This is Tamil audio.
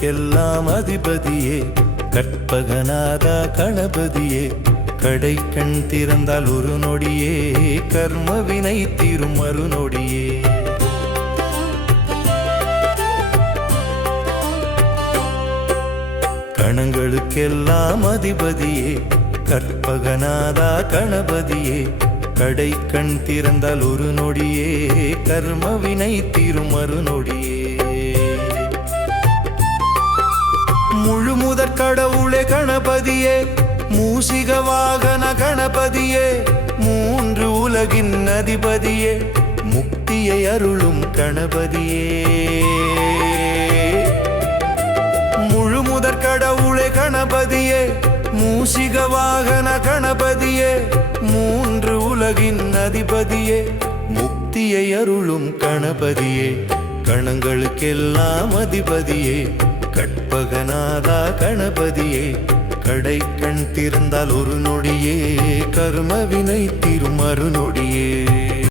கணங்களுக்கெல்லாம் அதிபதியே கற்பகநாதா கணபதியே கடை கண் திறந்தால் ஒரு நொடியே கர்ம வினை தீரும் மறுநொடியே கணங்களுக்கெல்லாம் அதிபதியே கற்பகநாதா கணபதியே கடை கண் திறந்தால் ஒரு நொடியே கர்ம வினை தீரும் மறுநொடியே முழு முதற் கடவுளே கணபதியே மூசிக வாகன கணபதியே மூன்று உலகின் அதிபதியே முக்தியை அருளும் கணபதியே முழு முதற் கடவுளே கணபதியே மூசிக வாகன கணபதியே மூன்று உலகின் அதிபதியே முக்தியை அருளும் கணபதியே கணங்களுக்கெல்லாம் அதிபதியே கற்பகநாதா கணபதியே கடை கண் திறந்தால் ஒரு நொடியே கர்ம வினை தீரும் மறுநொடியே